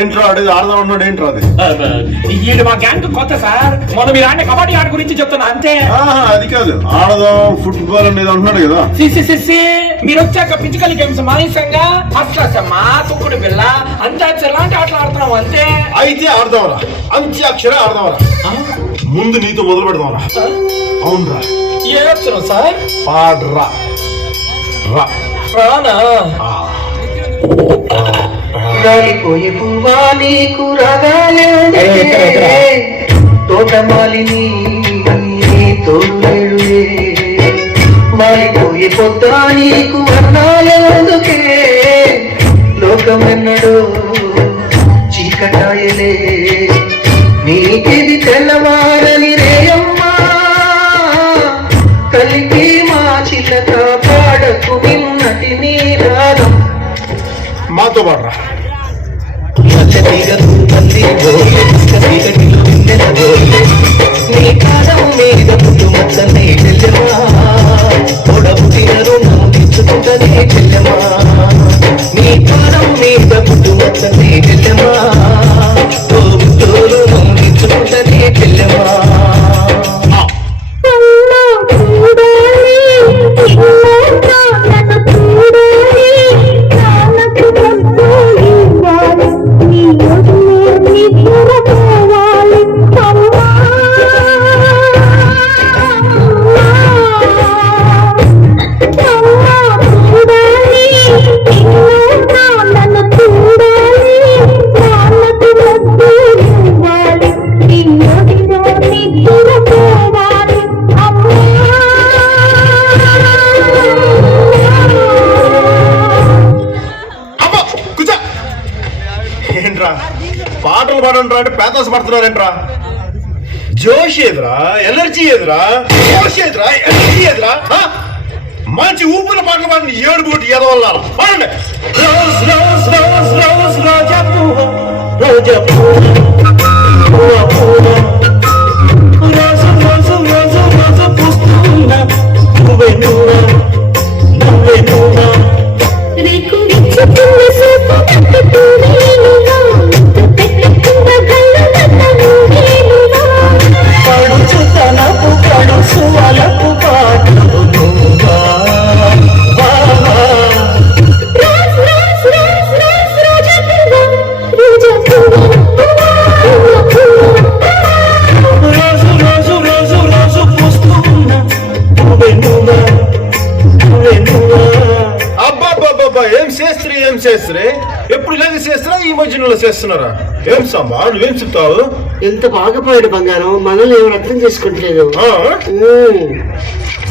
ఏంట్రా అడిగి ఆడదాం అన్నాడు ఏంట్రా అది? వీళ్ళు మా గ్యాంగ్ కొత్త సార్. మొన్న మీరు ఆడిన కబడ్డీ ఆట గురించి చెప్తున్నా అంతే. ఆహా, అది కాదు. ఆడదాం ఫుట్బాల్ అనేది అంటున్నాడు కదా. C, C, C, C. మీరు వచ్చాక ఫిజికల్ గేమ్స్ మానేసంగా అష్టాసమ్మ తుక్కుడు బిళ్ళ అంతాక్షరి లాంటి ఆటలు ఆడుతున్నాం అంతే. అయితే ఆడదాంరా. అంత్యాక్షర ఆడదాంరా. ముందు నీతో మొదలు పెడదాంరా. అవునరా. ఏ అక్షరం సార్? పాడ్రా. రా. రానా? ఆ. రాలిపోయే పువ్వా నీకు రాగాలే ఏయ్, ఎక్కడ, ఎక్కడ? తోటమాలిని తోడులేడులే మారిపోయే పొద్దా నీకు అన్నాయందుకే లోకమెన్నడు చీకటాయలే. నీకిది తెల్లవారని రేయమ్మా. కలిపి మా చిలక పాడకు నిన్నటి నీ రాగం మాతో పాడరా. మచ్చతీగ తూపల్లి గోలె, కవిగటిలో వెన్నెల గోలె. నీ పాదం మీద పుట్టు మచ్చని చెల్లెమా చెల్లెమా పాటలు అంటే పేతాస్ పడుతున్నారంట్రా? జోష్ ఏదిరా? ఎనర్జీ ఏదిరా? జోష్ ఏదిరా? ఎనర్జీ ఏదిరా? మంచి ఊపిరి పాటలు పాడిన ఏడు కోటి ఏదో పాడండి. రోజు రోజు రోజు రోజు రోజా పువ్వ రోజా పువ్వ అబ్బాబ్బాబ్బా ఏం చేస్త్రీ ఏం చేస్త్రీ ఎప్పుడు లేదు చేస్తారా ఈ మధ్యలో చేస్తున్నారా ఏం సాంబా నువ్వేం చెప్తావు ఎంత బాగా పోయాడు బంగారం మనల్ని ఎవరు అర్థం చేసుకుంటలేదు.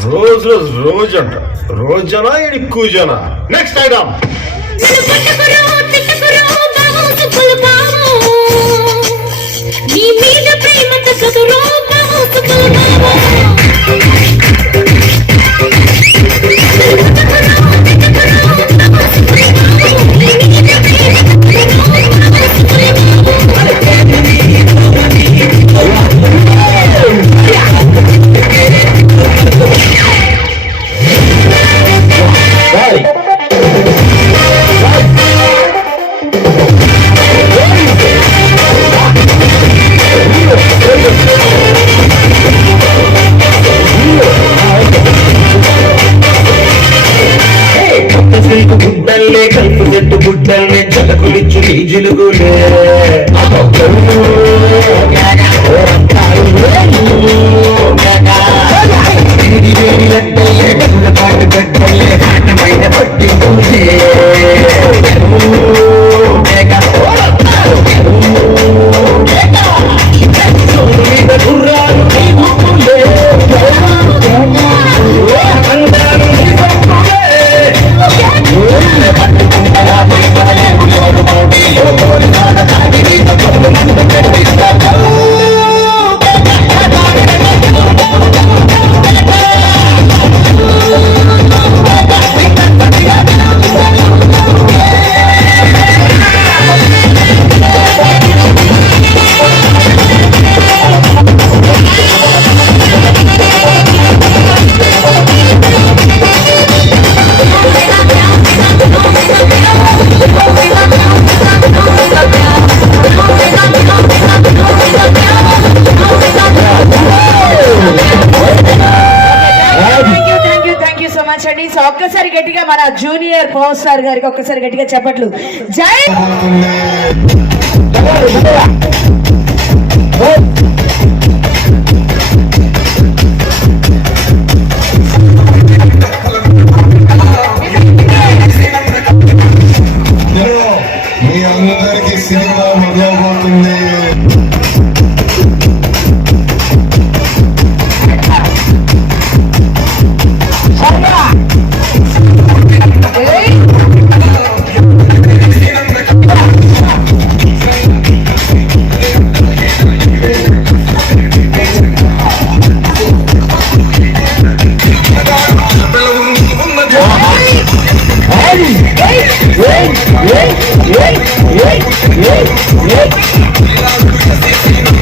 రోజు రోజు రోజు అంట రోజనా ఇది కూజనా నెక్స్ట్ ఐటమ్ నన్ను కొత్త గుడ్డల్లే కలుపు జట్టు గుడ్డల్లే జలకులిచ్చు నీ జిలుగులే. గట్టిగా మన జూనియర్ పవర్ స్టార్ గారికి ఒక్కసారి గట్టిగా చెప్పట్లు జై Yeah, yeah.